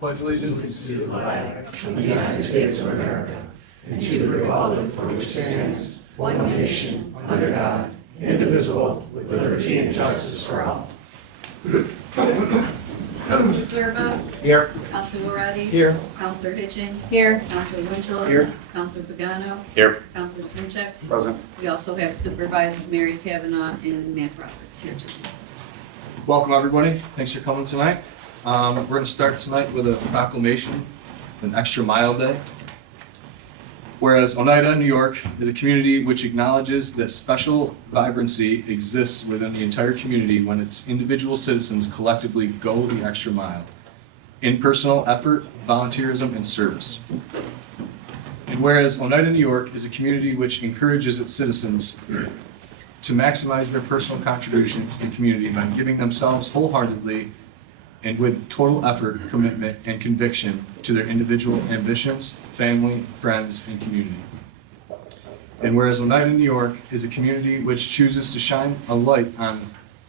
Pledge allegiance to the flag of the United States of America and to the republic for which it stands, one nation, under God, indivisible, with liberty and justice for all. Counselor Zerba? Here. Counselor Moretti? Here. Counselor Hitchens? Here. Counselor Winchel? Here. Counselor Pagano? Here. Counselor Simchek? Present. We also have Supervisor Mary Kavanaugh and Matt Roberts here tonight. Welcome, everybody. Thanks for coming tonight. We're going to start tonight with a proclamation, an Extra Mile Day. Whereas Oneida, New York, is a community which acknowledges that special vibrancy exists within the entire community when its individual citizens collectively go the extra mile in personal effort, volunteerism, and service. And whereas Oneida, New York, is a community which encourages its citizens to maximize their personal contribution to the community by giving themselves wholeheartedly and with total effort, commitment, and conviction to their individual ambitions, family, friends, and community. And whereas Oneida, New York is a community which chooses to shine a light on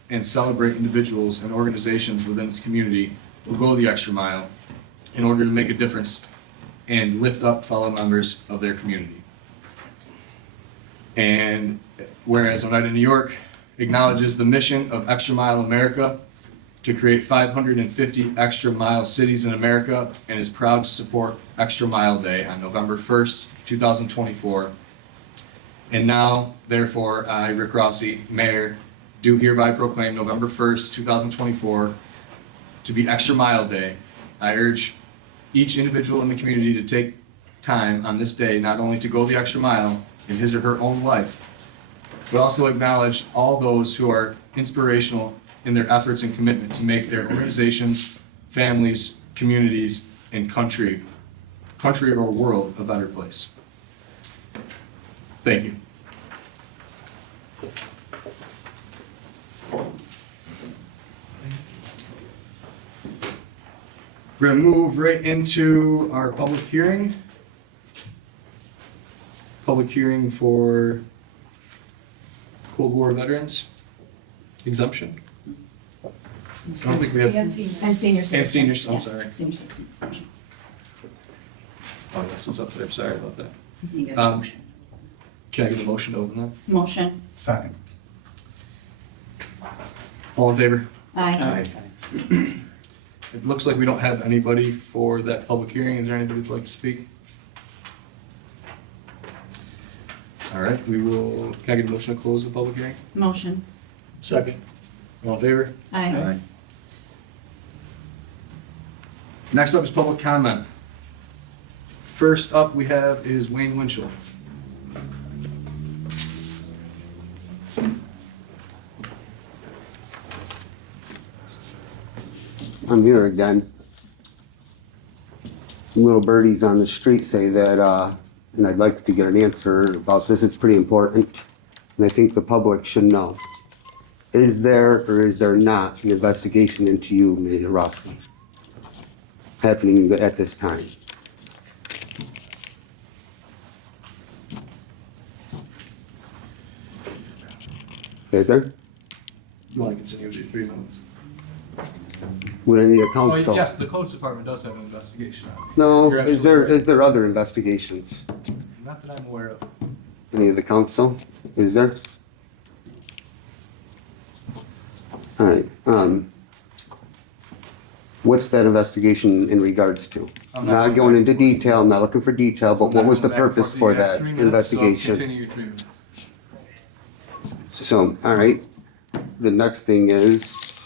and celebrate individuals and organizations within its community who go the extra mile in order to make a difference and lift up fellow members of their community. And whereas Oneida, New York acknowledges the mission of Extra Mile America to create 550 extra mile cities in America and is proud to support Extra Mile Day on November 1st, 2024. And now, therefore, I, Rick Rossi, Mayor, do hereby proclaim November 1st, 2024 to be Extra Mile Day. I urge each individual in the community to take time on this day not only to go the extra mile in his or her own life, but also acknowledge all those who are inspirational in their efforts and commitment to make their organizations, families, communities, and country or world a better place. Thank you. We're going to move right into our public hearing. Public hearing for Cold War veterans exemption. I don't think we have. And seniors. And seniors, I'm Yes, sorry. senior citizens. Oh, yes, it's up there. Sorry about that. You get a motion. Can I get a motion to open that? Motion. Second. All in favor? Aye. It looks like we don't have anybody for that public hearing. Is there anybody who'd like to speak? All right, can I get a motion to close the public hearing? Motion. Second. All in favor? Aye. Next up is public comment. First up we have is Wayne Winchel. I'm here again. Some little birdies on the street say that, and I'd like to get an answer about this. It's pretty important, and I think the public should know. Is there or is there not an investigation into you, Mayor Rossi, happening at this time? Is there? You want to continue with your 3 minutes? Would any Oh, council? yes, the codes department does have an investigation on it. No, You're is absolutely right. there other investigations? Not that I'm aware of. Any of the council? Is there? All right, what's that investigation in regards to? I'm Not not- going into detail, not looking for detail, but what was the purpose for You have that 3 minutes, so investigation? continue your 3 minutes. So, all right, the next thing is,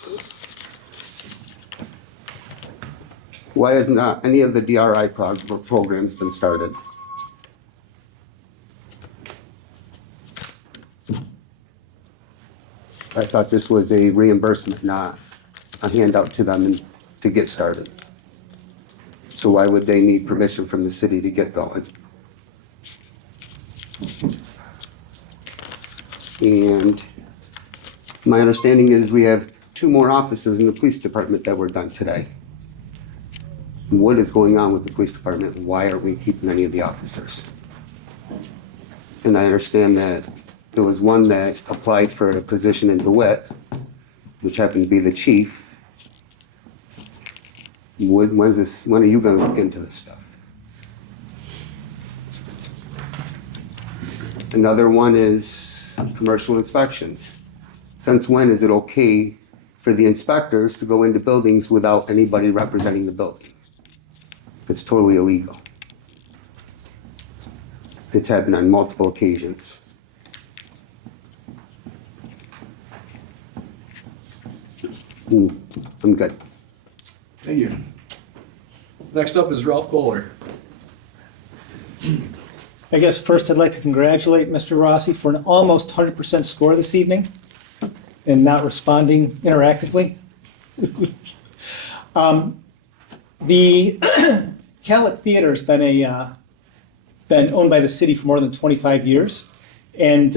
why has not any of the DRI programs been started? I thought this was a reimbursement, not a handout to them and to get started. So why would they need permission from the city to get going? And my understanding is we have 2 more officers in the police department that were done today. What is going on with the police department? Why are we keeping any of the officers? And I understand that there was one that applied for a position in DeWitt, which happened to be the chief. When are you gonna look into this stuff? Another one is commercial inspections. Since when is it okay for the inspectors to go into buildings without anybody representing the building? It's totally illegal. It's happened on multiple occasions. I'm good. Thank you. Next up is Ralph Kohler. I guess first I'd like to congratulate Mr. Rossi for an almost 100% score this evening and not responding interactively. The Kallet Theater has been owned by the city for more than 25 years. And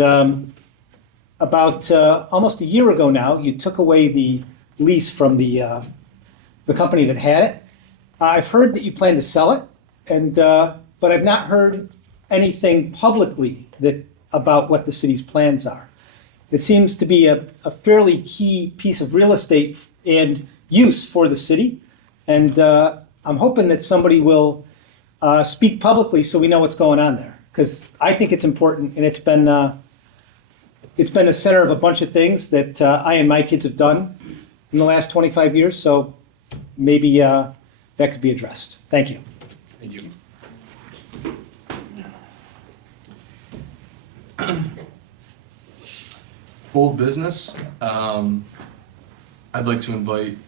about almost a year ago now, you took away the lease from the company that had it. I've heard that you plan to sell it, but I've not heard anything publicly about what the city's plans are. It seems to be a fairly key piece of real estate and use for the city, and I'm hoping that somebody will speak publicly so we know what's going on there, because I think it's important, and it's been a center of a bunch of things that I and my kids have done in the last 25 years, so maybe that could be addressed. Thank you. Thank you. Old business. I'd like to invite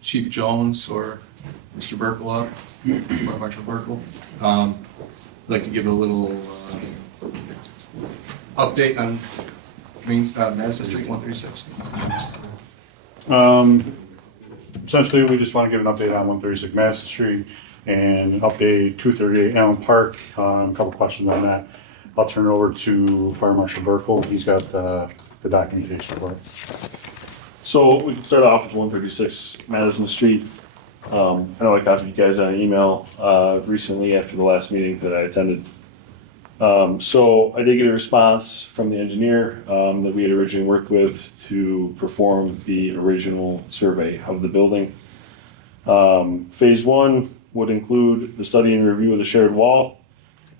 Chief Jones or Mr. Burkle up, or Marshall Burkle. I'd like to give a little update on Madison Street 136. Essentially, we just want to give an update on 136 Madison Street and update 238 Allen Park. A couple questions on that. I'll turn it over to Fire Marshal Burkle. He's got the documentation for it. So we can start off with 136 Madison Street. I know I copied you guys on an email recently after the last meeting that I attended. So I did get a response from the engineer that we had originally worked with to perform the original survey of the building. Phase one would include the study and review of the shared wall.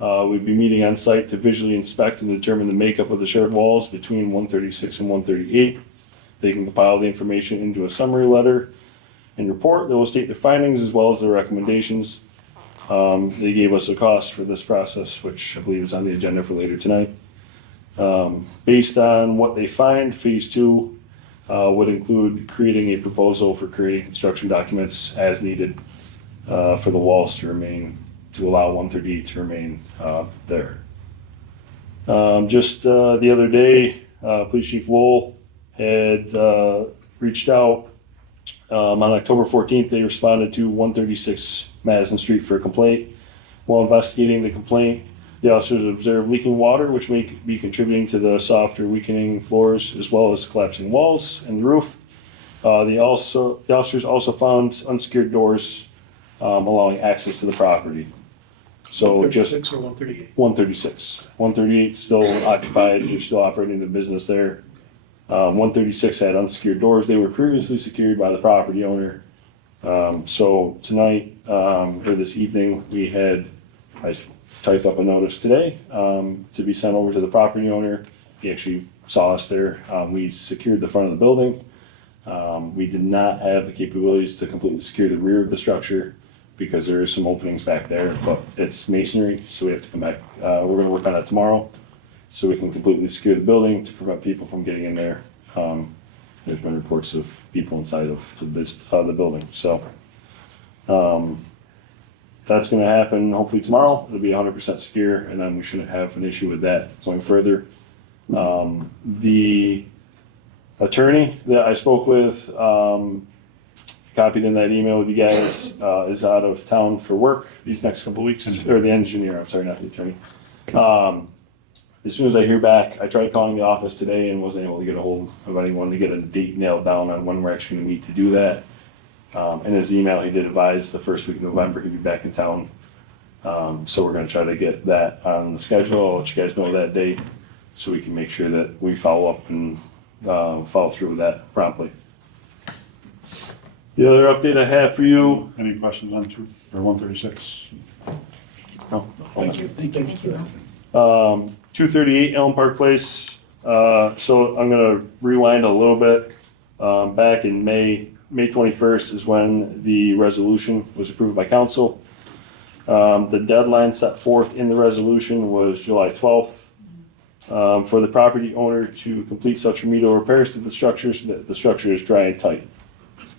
We'd be meeting on site to visually inspect and determine the makeup of the shared walls between 136 and 138. They can compile the information into a summary letter and report that will state their findings as well as their recommendations. They gave us a cost for this process, which I believe is on the agenda for later tonight. Based on what they find, phase two would include creating a proposal for creating construction documents as needed for the walls to allow 138 to remain there. Just the other day, Police Chief Lowell had reached out. On October 14th, they responded to 136 Madison Street for a complaint. While investigating the complaint, the officers observed leaking water, which may be contributing to the soft or weakening floors, as well as collapsing walls and the roof. The officers also found unsecured doors allowing access to the property. So 136 or 138? 136. 138 still occupied, they're still operating the business there. 136 had unsecured doors. They were previously secured by the property owner. So tonight, or this evening, I typed up a notice today to be sent over to the property owner. He actually saw us there. We secured the front of the building. We did not have the capabilities to completely secure the rear of the structure because there is some openings back there, but it's masonry, so we have to come back. We're gonna work on that tomorrow, so we can completely secure the building to prevent people from getting in there. There's been reports of people inside of the building, so that's gonna happen hopefully tomorrow. It'll be 100% secure, and then we shouldn't have an issue with that going further. The attorney that I spoke with, copied in that email with you guys, is out of town for work these next couple of weeks, or the engineer, I'm sorry, not the attorney. As soon as I hear back, I tried calling the office today and wasn't able to get a hold of anyone to get a date nailed down on when we're actually gonna meet to do that. In his email, he did advise the first week of November he'd be back in town. So we're gonna try to get that on the schedule. I'll let you guys know that date so we can make sure that we follow up and follow through with that promptly. The other update I have for you. Any questions on 136? No. Thank you. 238 Elm Park Place. So I'm gonna rewind a little bit. Back in May 21st is when the resolution was approved by council. The deadline set forth in the resolution was July 12th. For the property owner to complete such remedial repairs to the structures, the structure is dry and tight.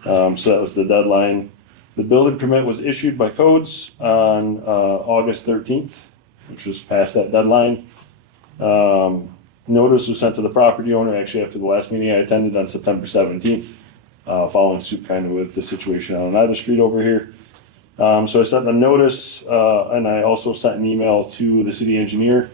So that was the deadline. The building permit was issued by codes on August 13th, which was past that deadline. Notice was sent to the property owner actually after the last meeting I attended on September 17th, following suit kind of with the situation on Oneida Street over here. So I sent the notice, and I also sent an email to the city engineer,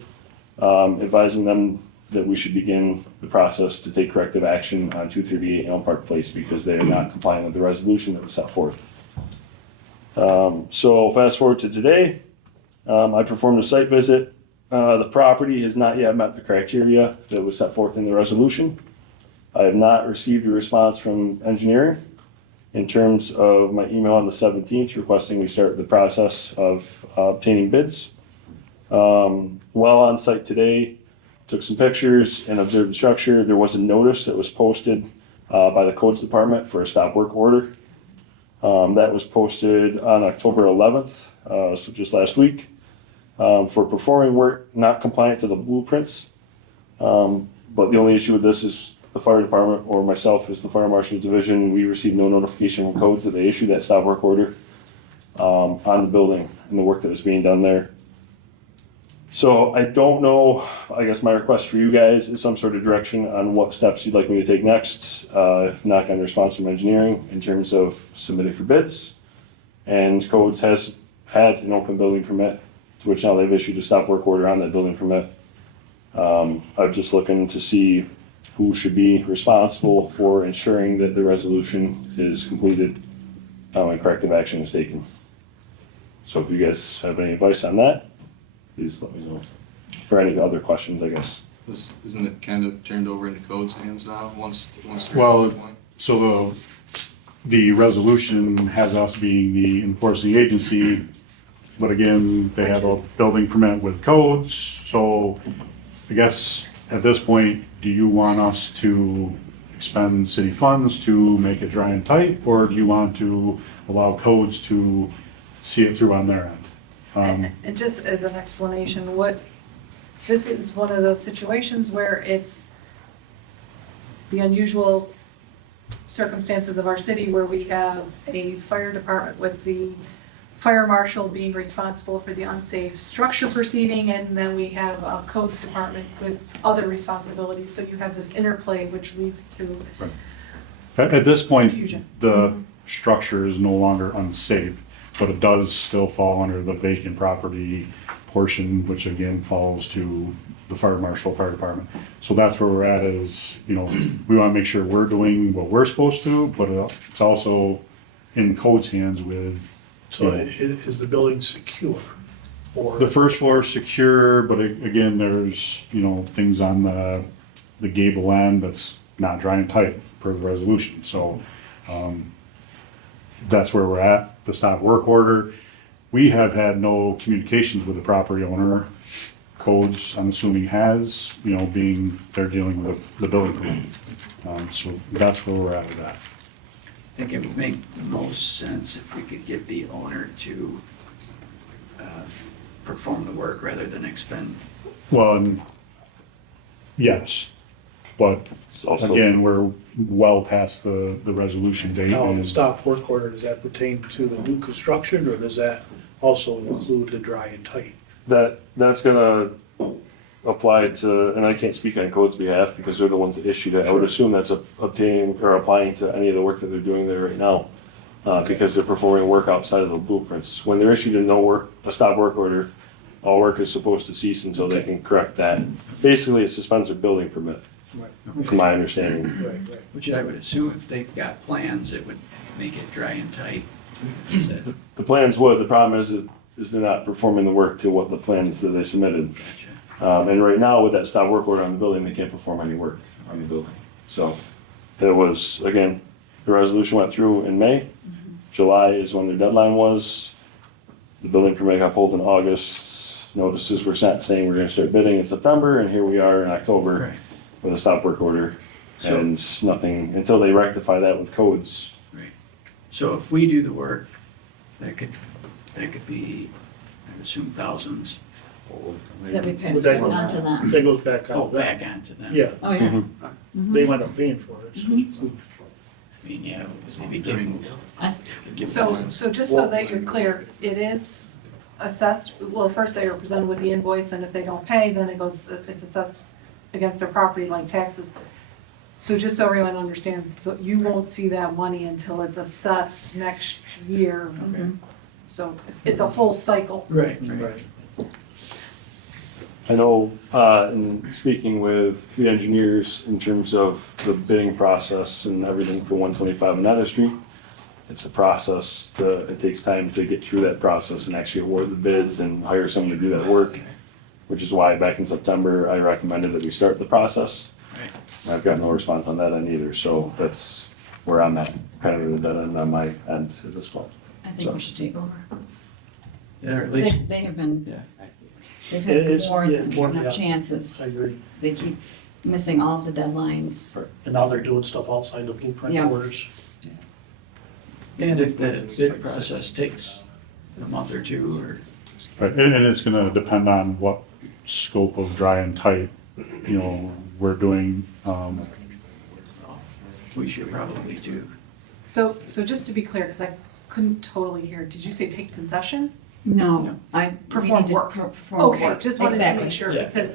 advising them that we should begin the process to take corrective action on 238 Elm Park Place because they are not complying with the resolution that was set forth. So fast forward to today, I performed a site visit. The property has not yet met the criteria that was set forth in the resolution. I have not received a response from engineering in terms of my email on the 17th requesting we start the process of obtaining bids. While on site today, took some pictures and observed the structure. There was a notice that was posted by the codes department for a stop work order. That was posted on October 11th, so just last week, for performing work not compliant to the blueprints. But the only issue with this is the fire department or myself as the fire marshal's division, we received no notification from codes that they issued that stop work order on the building and the work that was being done there. So I don't know, I guess my request for you guys is some sort of direction on what steps you'd like me to take next, if not getting a response from engineering in terms of submitting for bids. And codes has had an open building permit, to which now they've issued a stop work order on that building permit. I'm just looking to see who should be responsible for ensuring that the resolution is completed and corrective action is taken. So if you guys have any advice on that, please let me know. For any other questions, I guess. Isn't it kind of turned over into code's hands now, once you're Well, at this point? So the resolution has us being the enforcing agency, but again, they have a building permit with codes. So I guess at this point, do you want us to expend city funds to make it dry and tight? Or do you want to allow codes to see it through on their end? And just as an explanation, this is one of those situations where it's the unusual circumstances of our city where we have a fire department with the fire marshal being responsible for the unsafe structure proceeding, and then we have a codes department with other responsibilities. So you have this interplay which leads to At this point, confusion. the structure is no longer unsafe, but it does still fall under the vacant property portion, which again falls to the fire marshal, fire department. So that's where we're at is, we want to make sure we're doing what we're supposed to, but it's also in code's hands with. So is the building secure? Or The first floor is secure, but again, there's, things on the gable end that's not dry and tight per the resolution. So, that's where we're at, the stop work order. We have had no communications with the property owner. Codes, I'm assuming has, being, they're dealing with the building permit. So that's where we're at with that. I think it would make the most sense if we could get the owner to perform the work rather than expend. Well, yes, but It's also- again, we're well past the resolution date. now, the and- stop work order, does that pertain to the new construction, or does that also include the dry and tight? That's gonna apply to, and I can't speak on code's behalf because they're the ones that issued it. I would assume that's obtaining or applying to any of the work that they're doing there right now. Because they're performing work outside of the blueprints. When they're issued a stop work order, all work is supposed to cease until they can correct that. Basically, it suspends their building permit, Right, from my understanding. right. Which I would assume if they've got plans, it would make it dry and tight. Is that- The plans would, the problem is they're not performing the work to what the plans that they submitted. And right now, with that stop work order on the building, they can't perform any work on the building. So it was, again, The resolution went through in May. July is when their deadline was. The building permit got pulled in August. Notices were sent saying we're gonna start bidding in September, and here we are in October Right. with a stop work order. So- And nothing, until they rectify that with codes. Right. So if we do the work, that could be, I would assume thousands, That we pass Would back that- on to them. That goes back go on that. back onto them. Yeah, Oh, yeah. they might up paying for it. I mean, yeah, maybe giving. So just so that you're clear, it is assessed, well, first they are presented with the invoice, and if they don't pay, then it's assessed against their property like taxes. So just so everyone understands, you won't see that money until it's assessed next year. So it's a full cycle. Right, Right. I know, in speaking with the engineers in terms of the bidding process and everything for 125 Oneida Street, it's a process it takes time to get through that process and actually award the bids and hire someone to do that work, which is why back in September, I recommended that we start the process. Right. And I've got no response on that end either, so that's where I'm at, kind of in the dead end on my end at this point. I think we should take over. Yeah, or at least, They have been, yeah. they've It had is- more yeah, than more- enough yeah. chances. I agree. They keep missing all of the deadlines. And now they're doing stuff outside the blueprint Yeah. orders. And if the bid process takes a month or two, or, Right, and it's gonna depend on what scope of dry and tight, we're doing. we should probably do. So just to be clear, because I couldn't totally hear, did you say take possession? No, we Perform need to work. perform Okay, work. just wanted to Exactly. make sure, Yeah. because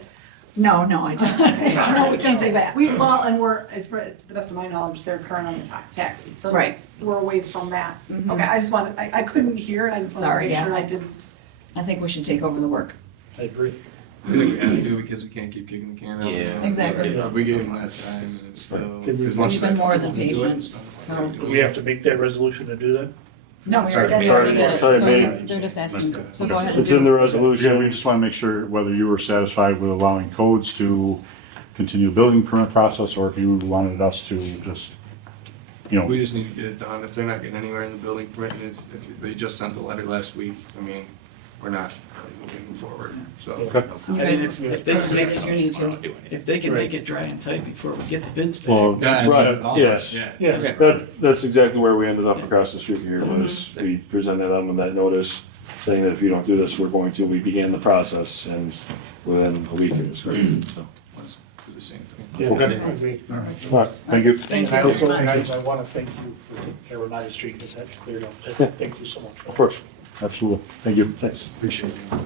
No, I don't. No, we can't say that. Well, and to the best of my knowledge, they're current on their taxes, so. Right. We're a ways from that. Mhm. Okay, I couldn't hear, and I just wanted to Sorry, make yeah. sure I didn't. I think we should take over the work. I agree. I think we have to because we can't keep kicking the can out. Yeah. Exactly. If we gave them that time, and it's still. Can we- as much You've as been I more than want to do it, patient, it's not so- like Do we have to make that resolution to do that? No, we Sorry, already sorry, did it, sorry, so made. they're just asking, so go ahead. It's in the Yeah, we resolution. just wanna make sure whether you were satisfied with allowing codes to continue building permit process, or if you wanted us to just, We just need to get it done. If they're not getting anywhere in the building permit, and if they just sent the letter last week, I mean, we're not really moving forward, so. Okay. You I mean, guys if they proceed make as you need to. if they can make it dry and tight before we get the bids back. Well, Yeah, right, yes. Yeah. That's exactly where we ended up across the street here, was we presented them with that notice saying that if you don't do this, we began the process, and within a week it was ready, so. Let's do the same thing. Yeah, I agree. All right, thank you. And I also, I want to thank you for taking care of Oneida Street, because that cleared up. Thank you so much. Of course. Absolutely, thank you. Thanks. Appreciate it.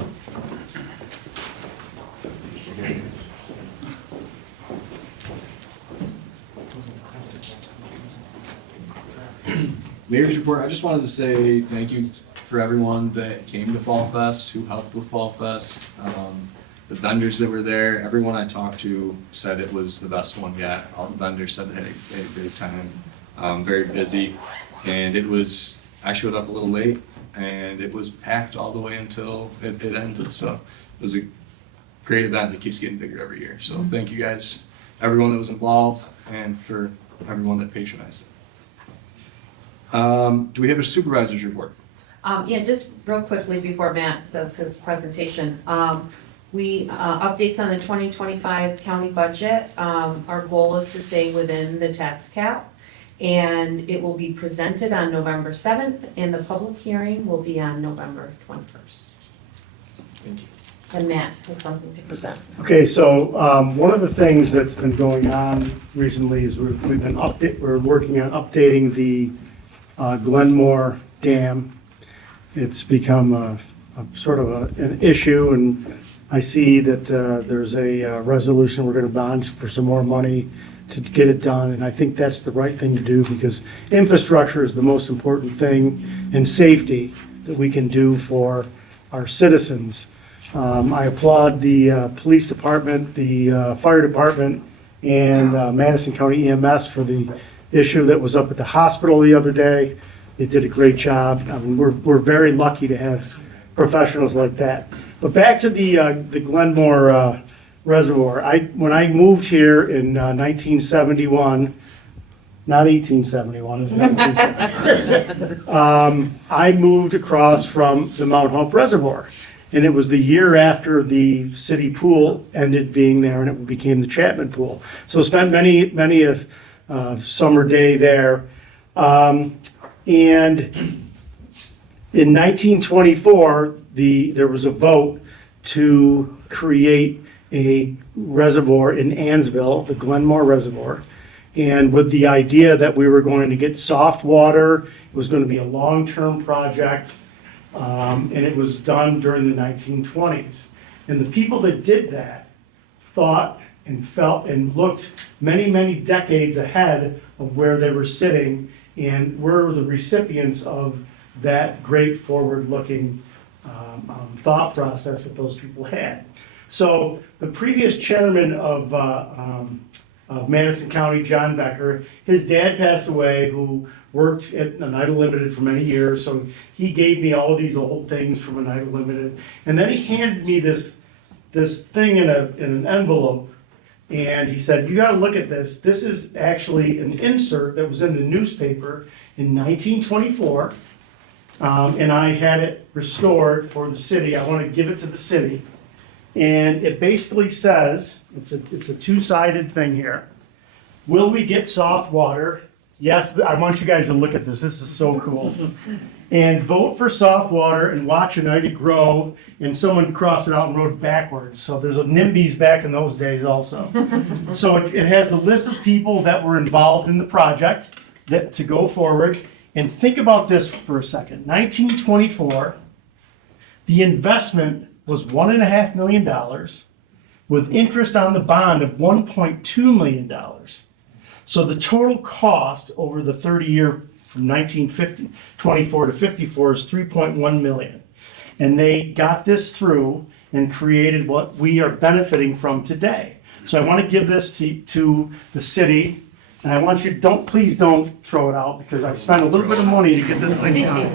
Mayor's report, I just wanted to say thank you for everyone that came to Fall Fest, who helped with Fall Fest. The vendors that were there, everyone I talked to said it was the best one yet. All the vendors said they had a great time, very busy. And I showed up a little late, and it was packed all the way until it ended. So it was a great event that keeps getting bigger every year. So thank you guys, everyone that was involved, and for everyone that patronized it. Do we have a supervisor's report? Yeah, just real quickly before Matt does his presentation. Updates on the 2025 county budget. Our goal is to stay within the tax cap. And it will be presented on November 7th, and the public hearing will be on November 21st. Thank you. And Matt has something to present. Okay, so one of the things that's been going on recently is we're working on updating the Glenmore Dam. It's become a sort of an issue, and I see that there's a resolution, we're going to bond for some more money to get it done, and I think that's the right thing to do, because infrastructure is the most important thing, and safety that we can do for our citizens. I applaud the police department, the fire department, and Madison County EMS for the issue that was up at the hospital the other day. They did a great job. I mean, we're very lucky to have professionals like that. But back to the Glenmore reservoir. When I moved here in 1971, not 1871, it was 1970. I moved across from the Mount Hope Reservoir. And it was the year after the city pool ended being there and it became the Chapman Pool. So spent many a summer day there. And in 1924, there was a vote to create a reservoir in Ansville, the Glenmore Reservoir. And with the idea that we were going to get soft water, it was going to be a long-term project. And it was done during the 1920s. And the people that did that thought and felt and looked many decades ahead of where they were sitting and were the recipients of that great forward-looking thought process that those people had. So the previous chairman of Madison County, John Becker, his dad passed away, who worked at Oneida Limited for many years, so he gave me all these old things from Oneida Limited. And then he handed me this thing in an envelope, and he said, you gotta look at this. This is actually an insert that was in the newspaper in 1924, and I had it restored for the city. I wanna give it to the city. And it basically says, it's a two-sided thing here. Will we get soft water? Yes, I want you guys to look at this. This is so cool. And vote for soft water and watch Oneida grow. And someone crossed it out and wrote it backwards. So there's a NIMBYs back in those days also. So it has the list of people that were involved in the project to go forward. And think about this for a second. 1924, the investment was $1.5 million with interest on the bond of $1.2 million. So the total cost over the 30-year from 1924 to 54 is $3.1 million. And they got this through and created what we are benefiting from today. So I want to give this to the city, and I want you, please don't throw it out, because I spent a little bit of money to get this thing done.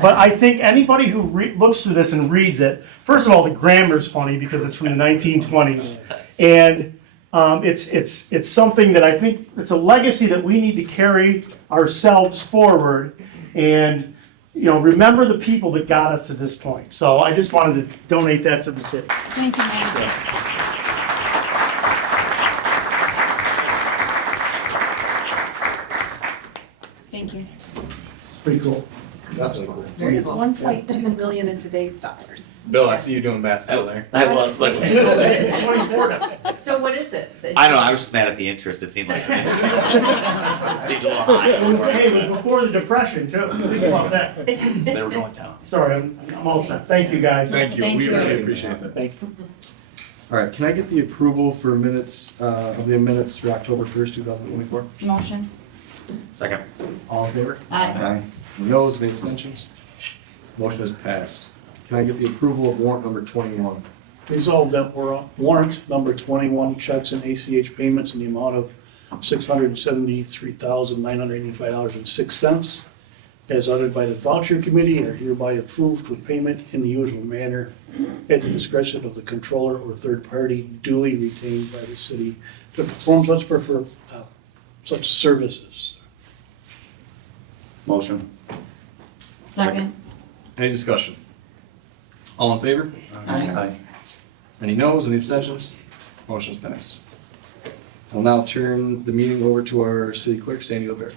But I think anybody who looks through this and reads it, first of all, the grammar's funny because it's from the 1920s. And it's something that I think it's a legacy that we need to carry ourselves forward, and remember the people that got us to this point. So I just wanted to donate that to the city. Thank you, Mayor. Thank you. It's pretty cool. Definitely. There is 1.2 million in today's dollars. Bill, I see you doing math over there. I was like, So what is it? I don't know, I was just mad at the interest, it seemed like. It seemed a little high. It was before the Depression, too. Think about that. They were going down. Sorry, I'm all set. Thank you, guys. Thank you, Thank we you. really appreciate that. Thank you. All right, can I get the approval for minutes, of the minutes for October 1st, 2024? Motion. Second. All in favor? Aye. Any opposed, any abstentions? Motion is passed. Can I get the approval of warrant number 21? Resolved that warrant number 21, checks and ACH payments in the amount of $673,985.06, as uttered by the voucher committee, are hereby approved with payment in the usual manner at the discretion of the controller or third party duly retained by the city to perform such services. Motion. Second. Any discussion? All in favor? Aye. Any noes, any abstentions? Motion's passed. I'll now turn the meeting over to our city clerk, Sandy Gilbert.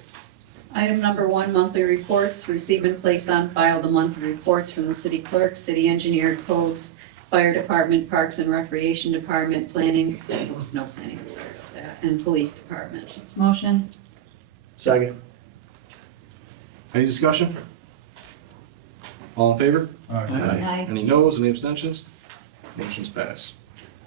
Item number 1, monthly reports. Receive and place on file the monthly reports from the city clerk, city engineer, codes, fire department, parks and recreation department, planning, snow planning, I'm sorry about that, and police department. Motion. Second. Any discussion? All in favor? Aye. Any noes, any abstentions? Motion's passed.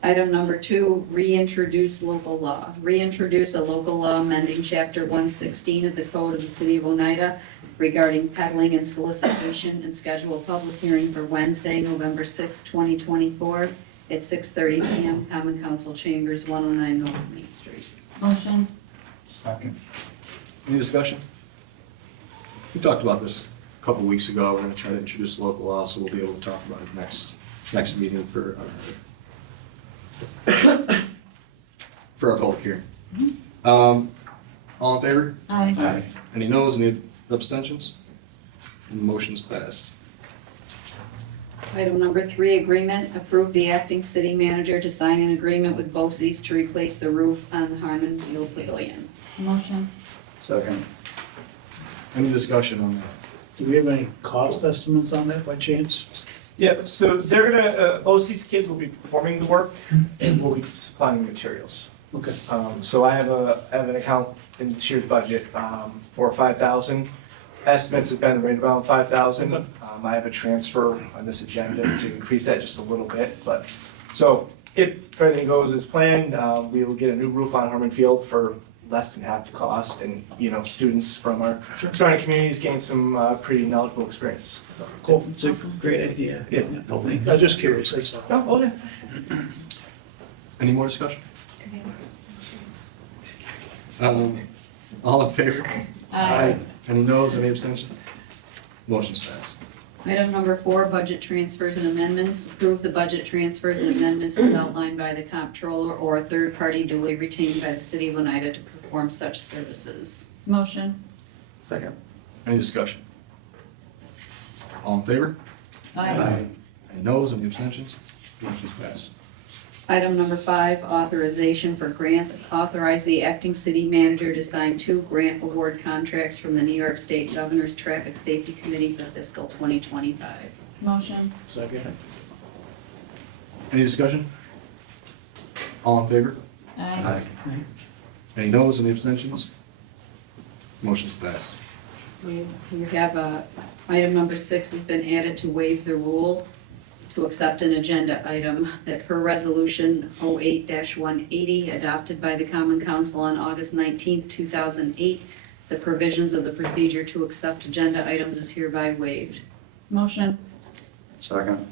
Item number 2, reintroduce local law. Reintroduce a local law amending chapter 116 of the code of the city of Oneida regarding peddling and solicitation, and schedule a public hearing for Wednesday, November 6, 2024 at 6:30 PM, Common Council Chambers, 109 North Main Street. Motion. Second. Any discussion? We talked about this a couple weeks ago. We're gonna try to introduce local law, so we'll be able to talk about it next meeting for our public hearing. All in favor? Aye. Any noes, any abstentions? Motion's passed. Item number 3, agreement, approve the acting city manager to sign an agreement with BOCES to replace the roof on the Harmon Field Pavilion. Motion. Second. Any discussion on that? Do we have any cost estimates on that by chance? Yeah, so they're gonna, BOCES kids will be performing the work and we'll be supplying the materials. Okay. So I have an account in this year's budget, for 5,000. Estimates have been right around 5,000. I have a transfer on this agenda to increase that just a little bit, but, so if everything goes as planned, we will get a new roof on Harmon Field for less than half the cost, and, you know, students from our surrounding communities gain some, pretty knowledgeable experience. Cool. It's a Great idea. Yeah. I was just curious, that's all. Oh, yeah. Any more discussion? All in favor? Aye. Any noes, any abstentions? Motion's passed. Item number 4, budget transfers and amendments. Approve the budget transfers and amendments as outlined by the comptroller or a third party duly retained by the city of Oneida to perform such services. Motion. Second. Any discussion? All in favor? Any noes, any abstentions? Motion's passed. Item number 5, authorization for grants. Authorize the acting city manager to sign 2 grant award contracts from the New York State Governor's Traffic Safety Committee for fiscal 2025. Motion. Second. Any discussion? All in favor? Aye. Any noes, any abstentions? Motion's passed. We have item number 6 has been added to waive the rule to accept an agenda item that per resolution 08-180 adopted by the Common Council on August 19th, 2008, the provisions of the procedure to accept agenda items is hereby waived. Motion. Second.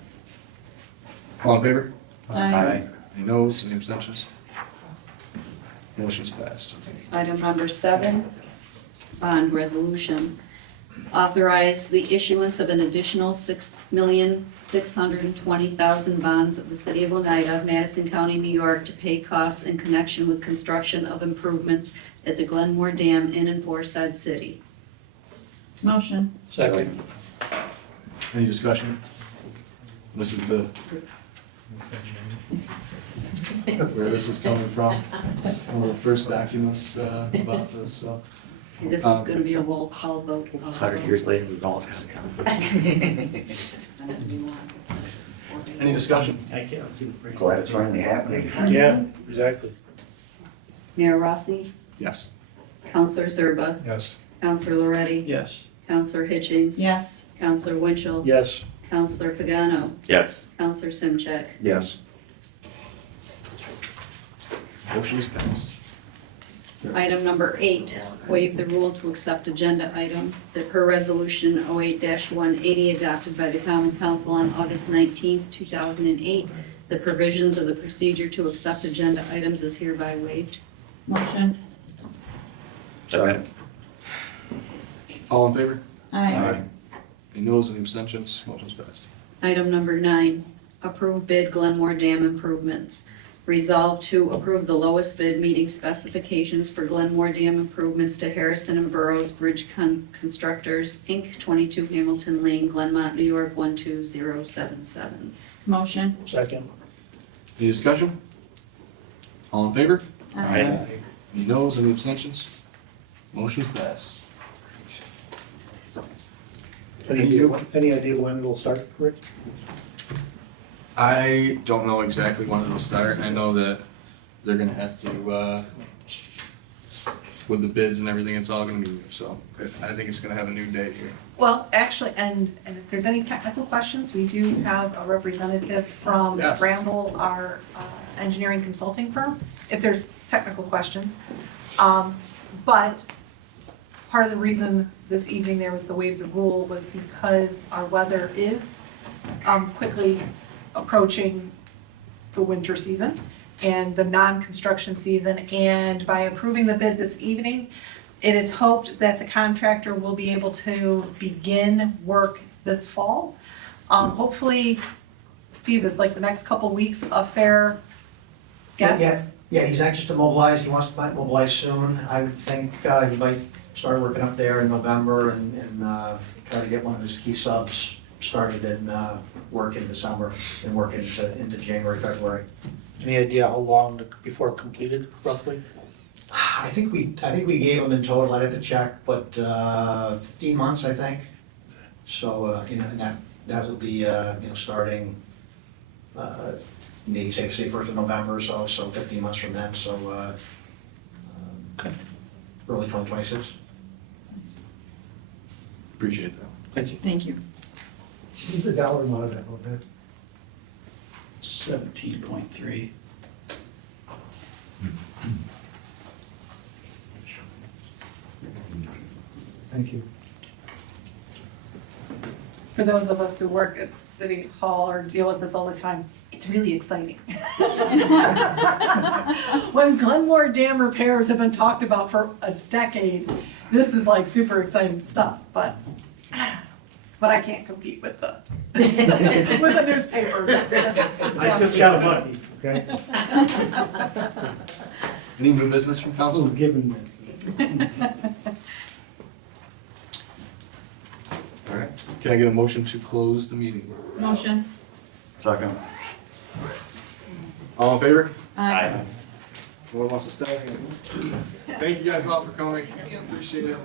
All in favor? Aye. Any noes, any abstentions? Motion's passed. Item number 7, bond resolution. Authorize the issuance of an additional 6,620,000 bonds of the city of Oneida, Madison County, New York, to pay costs in connection with construction of improvements at the Glenmore Dam in and for said city. Motion. Second. Any discussion? This is the, where this is coming from, one of the first documents about this, so. This is going to be a roll call vote. 100 years later, we've almost got to come. Any discussion? Glad it's finally happening. Yeah, exactly. Mayor Rossi, Yes. Counselor Zerba, Yes. Counselor Loretti, Yes. Counselor Hitchings, Yes. Counselor Winchel, Yes. Counselor Pagano, Yes. Counselor Simchek. Yes. Motion's passed. Item number 8, waive the rule to accept agenda item that per resolution 08-180 adopted by the Common Council on August 19th, 2008, the provisions of the procedure to accept agenda items is hereby waived. Motion. Second. All in favor? Aye. Any noes, any abstentions? Motion's passed. Item number 9, approve bid Glenmore Dam improvements. Resolve to approve the lowest bid meeting specifications for Glenmore Dam improvements to Harrison and Burroughs Bridge Constructors, Inc., 22 Hamilton Lane, Glenmont, New York, 12077. Motion. Second. Any discussion? All in favor? Aye. Any noes, any abstentions? Motion's passed. Any idea when it'll start, Rick? I don't know exactly when it'll start. I know that they're gonna have to, with the bids and everything, it's all gonna be new, so I think it's gonna have a new date here. Well, actually, and if there's any technical questions, we do have a representative from Yes. Bramble, our engineering consulting firm, if there's technical questions. But part of the reason this evening there was the waive the rule was because our weather is quickly approaching the winter season and the non-construction season. And by approving the bid this evening, it is hoped that the contractor will be able to begin work this fall. Hopefully, Steve, is like the next couple weeks a fair guess? Yeah, Yeah, he's anxious to mobilize, he wants to mobilize soon. I would think he might start working up there in November and try to get one of his key subs started and work in December and work into January, February. Any idea how long before completed roughly? I think we gave him in total, I'd have to check, but 15 months, I think. So, you know, and that would be, you know, starting, maybe say 1st of November or so 15 months from then, so Okay. early 2026. Appreciate that. Thank you. Thank you. What's the dollar amount of that, OPEC? 17.3. Thank you. For those of us who work at City Hall or deal with this all the time, it's really exciting. When Glenmore Dam repairs have been talked about for a decade, this is like super exciting stuff, but I can't compete with the, with the newspaper. I just got lucky, okay? Any new business from I council? was given All right, can I get a motion to close the meeting? Motion. Second. All in favor? Aye. No one wants to stay? Thank you guys all for coming. Appreciate it.